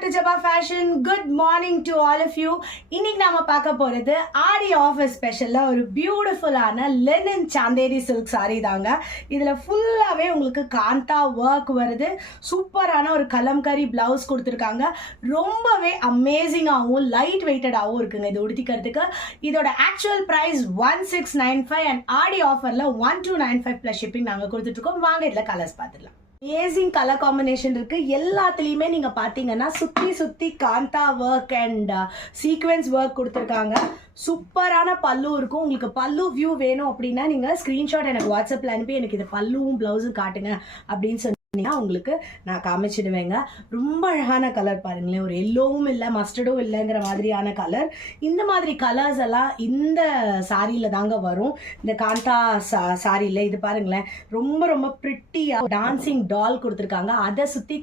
back to Jabba Fashion. Good morning to all of you. இன்னைக்கு நாம பார்க்க போறது ஆடி ஆஃபர் ஸ்பெஷல்ல ஒரு பியூட்டிஃபுல்லான linen chanderi silk saree தாங்க. இதுல ஃபுல்லாவே உங்களுக்கு காந்தா ஒர்க் வருது. சூப்பரான ஒரு கலம்கரி பிளவுஸ் கொடுத்திருக்காங்க. ரொம்பவே அமேசிங்காவும் லைட் வெயிட்டடாவும் இருக்குங்க இது உடுத்திக்கிறதுக்கு. இதோட ஆக்சுவல் பிரைஸ் 1695 and ஆடி ஆஃபர்ல 1295 பிளஸ் ஷிப்பிங் நாங்க கொடுத்துட்டு இருக்கோம். வாங்க இதுல கலர்ஸ் பார்த்துடலாம். அமேசிங் கலர் காம்பினேஷன் இருக்கு. எல்லாத்துலயுமே நீங்க பாத்தீங்கன்னா சுத்தி kantha work and sequence work கொடுத்துருக்காங்க. சூப்பரான பல்லு இருக்கும். உங்களுக்கு பல்லு வியூ வேணும் அப்படின்னா நீங்க ஸ்கிரீன்ஷாட் எனக்கு வாட்ஸ்அப்ல அனுப்பி எனக்கு இது பல்லுவும் பிளவுஸும் காட்டுங்க அப்படின்னு சொன்னீங்கன்னா உங்களுக்கு நான் காமிச்சிடுவேங்க. ரொம்ப அழகான கலர் பாருங்களேன். ஒரு எல்லோவும் இல்லை மஸ்டர்டும் இல்லைங்கிற மாதிரியான கலர். இந்த மாதிரி கலர்ஸ் எல்லாம் இந்த சாரியில தாங்க வரும். இந்த காந்தா சாரியில இது பாருங்களேன். ரொம்ப ரொம்ப பிரிட்டியா டான்சிங் டால் கொடுத்துருக்காங்க. அதை சுத்தி